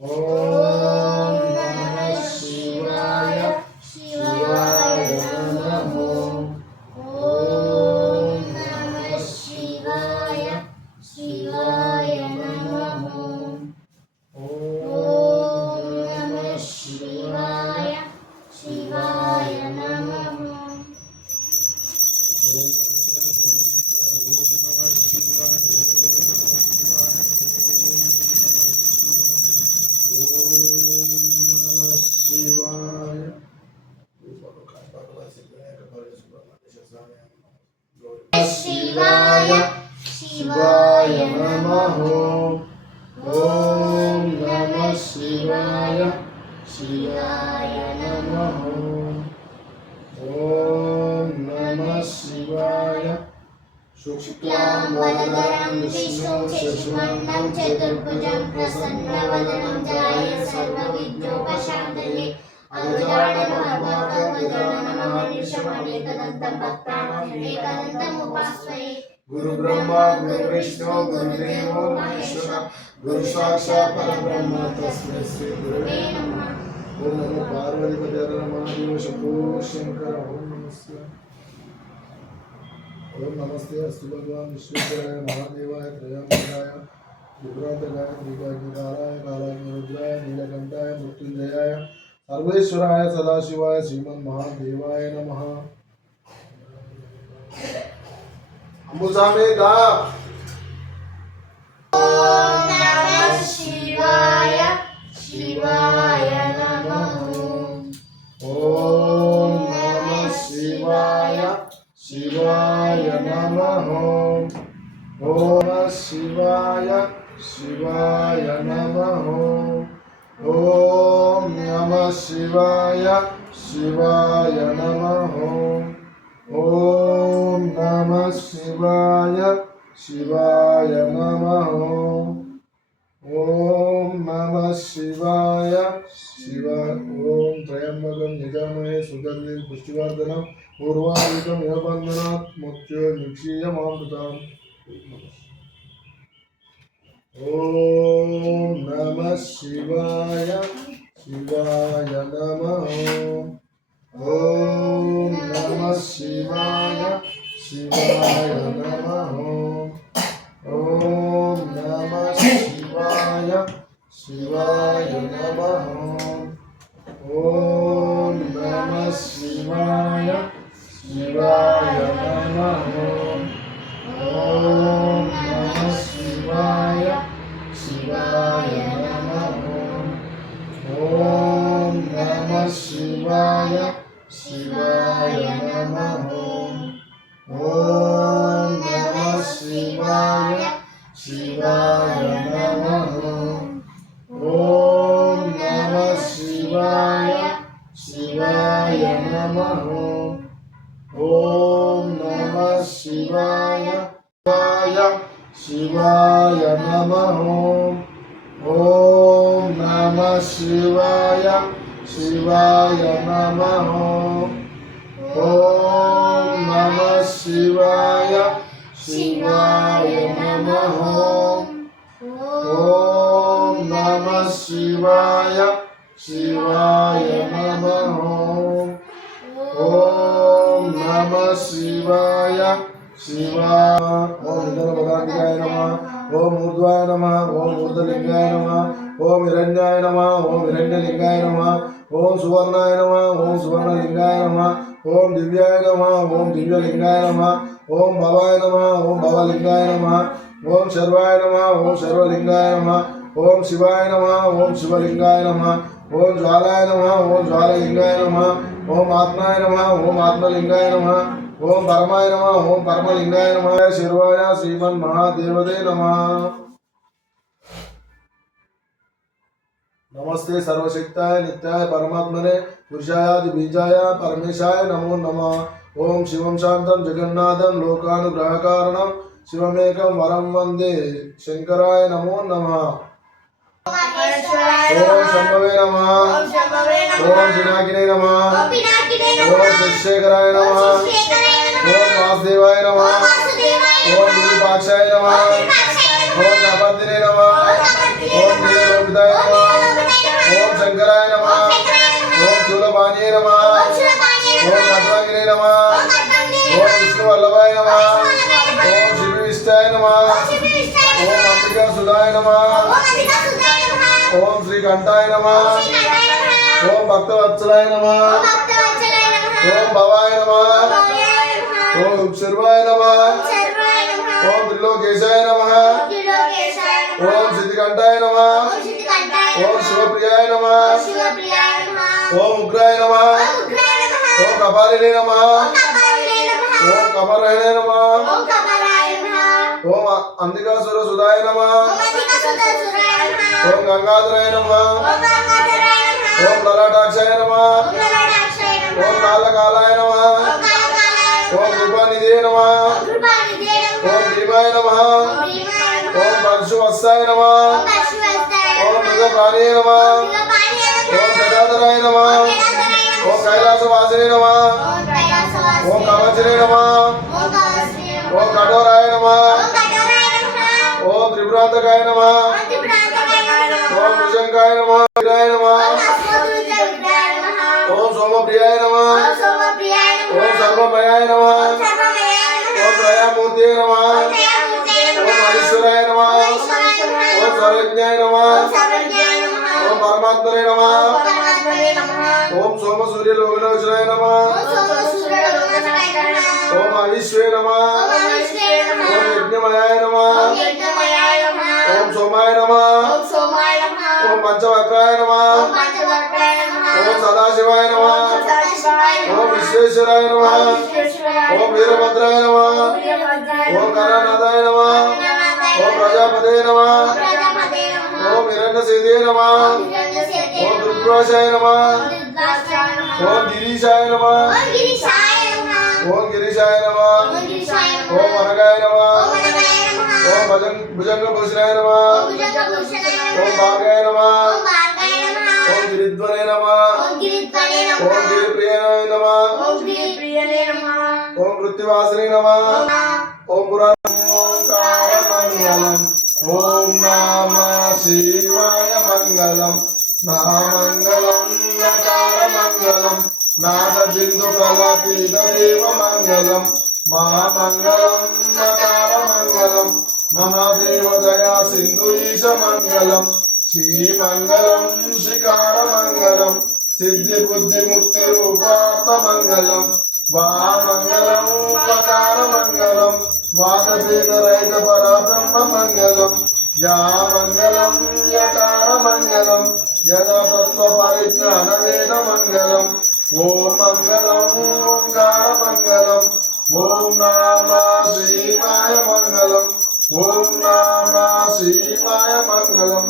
ओम नमः शिवाय शिवाय नमः। ओम नमः शिवाय शिवाय नमः। ओम नमः शिवाय शिवाय नमः। शिवाय शिवाय नमः। ओम नमः शिवाय शिवाय नमः। ओम नमः शिवाय। शुक्लांबरधरं विष्णुं शशिवर्णं चतुर्भुजं प्रसन्नवदनं ध्यायेत् सर्वविघ्नोपशान्तये। अगजाननमहाभागं गजाननमहर्निशम् एकदन्तं भक्तानां एकदन्तम् उपास्महे। गुरुब्रह्मा गुरुविष्णु गुरुदेवो महेश्वरः गुरुसाक्षात् परब्रह्म तस्मै श्री गुरुवे नमः। ओम नमो पार्वतीपते हर महादेव शंभो शंकर। ओम नमस्ते। ओम नमस्ते अस्तु भगवान विश्वेश्वराय महादेवाय त्रयंबकाय रुद्रांतकाय त्रिकाग्निकाराय कालाग्निरुद्राय नीलकंठाय मृत्युंजयाय सर्वेश्वराय सदाशिवाय श्रीमन्महादेवाय नमः। अंबुसामे गा। ओम नमः शिवाय शिवाय नमः। ओम नमः शिवाय शिवाय नमः। ओम शिवाय शिवाय नमः। ओम नमः शिवाय शिवाय नमः। ओम नमः शिवाय शिवाय नमः। ओम नमः शिवाय शिवाय। ओम त्र्यंबकं यजामहे सुगन्धिं पुष्टिवर्धनम् उर्वारुकं इव बन्धनात् मृत्योर्मुक्षीयमामृताम्। ओम नमः शिवाय शिवाय नमः। ओम नमः शिवाय शिवाय नमः। ओम नमः शिवाय शिवाय नमः। ओम नमः शिवाय शिवाय नमः। ओम नमः शिवाय शिवाय नमः। ओम नमः शिवाय शिवाय नमः। ओम नमः शिवाय शिवाय नमः। ओम नमः शिवाय शिवाय नमः। ओम नमः शिवाय शिवाय नमः। ओम नमः शिवाय शिवाय नमः। ओम नमः शिवाय शिवाय नमः। ओम नमः शिवाय शिवाय नमः। ओम नमः शिवाय शिवाय। ओम निधनपदाधिकाय नमः। ओम ऊर्ध्वाय नमः। ओम ऊर्ध्वलिंगाय नमः। ओम हिरण्याय नमः। ओम हिरण्यलिंगाय नमः। ओम सुवर्णाय नमः। ओम सुवर्णलिंगाय नमः। ओम दिव्याय नमः। ओम दिव्यलिंगाय नमः। ओम भवाय नमः। ओम भवलिंगाय नमः। ओम शर्वाय नमः। ओम शर्वलिंगाय नमः। ओम शिवाय नमः। ओम शिवलिंगाय नमः। ओम ज्वालाय नमः। ओम ज्वाललिंगाय नमः। ओम आत्माय नमः। ओम आत्मलिंगाय नमः। ओम परमाय नमः। ओम परमलिंगाय नमः। शिवाय श्रीमन्महादेवते नमः। नमस्ते सर्वशक्ताय नित्याय परमात्मने पुरुषायादि बीजाय परमेशाय नमो नमः। ओम शिवं शांतं जगन्नाथं लोकानुग्रहकारणं शिवमेकं वरं वन्दे शंकराय नमो नमः। ओम शंभवे नमः। ओम पिनाकिने नमः। ओम शिवशेखराय नमः। ओम वासुदेवाय नमः। ओम विरूपाक्षाय नमः। ओम नवपत्निने नमः। ओम देवलोकिताय नमः। नमः ओम खट्वांगिने नमः ओम विष्णु वल्लभाय नमः ओम शिव विष्टाय नमः ओम अंबिका सुधाय नमः ओम श्रीकंठाय नमः ओम भक्तवत्सलाय नमः ओम भवाय नमः ओम सर्वाय नमः ओम त्रिलोकेशाय नमः ओम सिद्धिकंठाय नमः ओम शिवप्रियाय नमः ओम उग्राय नमः ओम कपालिने नमः ओम कमरहणे नमः ओम अंबिकासुर सुधाय नमः ओम गंगाधराय नमः ओम ललाटाक्षाय नमः ओम कालकालाय नमः ओम कृपानिधे नमः ओम भीमाय नमः ओम परशुवत्साय नमः ओम मृगप्राणिये नमः ओम गदाधराय नमः ओम कैलासवासिने नमः ओम कवचिने नमः ओम कठोराय नमः ओम त्रिपुरांतकाय नमः ओम भुजंगाय नमः वीराय नमः ओम सोमप्रियाय नमः ओम सर्वमयाय नमः ओम त्रयामूर्तये नमः ओम महेश्वराय नमः ओम सर्वज्ञाय नमः ओम परमात्मने नमः ओम सोम सूर्य लोकनाथाय नमः ओम अविश्वे नमः ओम यज्ञमयाय नमः ओम सोमाय नमः ओम पंचवक्राय नमः ओम सदाशिवाय नमः ओम विश्वेश्वराय नमः ओम वीरभद्राय नमः ओम गणनाथाय नमः ओम प्रजापते नमः ओम हिरण्यसेते नमः ओम दुर्वासाय नमः ओम गिरीशाय नमः ओम गिरीशाय नमः ओम अनगाय नमः ओम भुजंगभूषणाय नमः ओम भागाय नमः ओम गिरिध्वने नमः ओम गिरिप्रियाय नमः ओम कृत्तिवासिने नमः ओम पुराणमंगलम् ओम नमः शिवाय मंगलम् महामंगलम् नकारमंगलम् नादबिन्दुकलातीतदेव मंगलम् महामंगलम् नकारमंगलम् महादेवदया सिन्धु ईश मंगलम् श्रीमंगलम् शिकारमंगलम् सिद्धि बुद्धि मुक्ति रूपार्थ मंगलम् वामंगलम् पकारमंगलम् वादभेद रहित परब्रह्म मंगलम् या मंगलम् यकारमंगलम् यदा तत्व परिज्ञान वेद मंगलम् ओम मंगलम् ओंकारमंगलम् ओम नमः शिवाय मंगलम् ओम नमः शिवाय मंगलम्।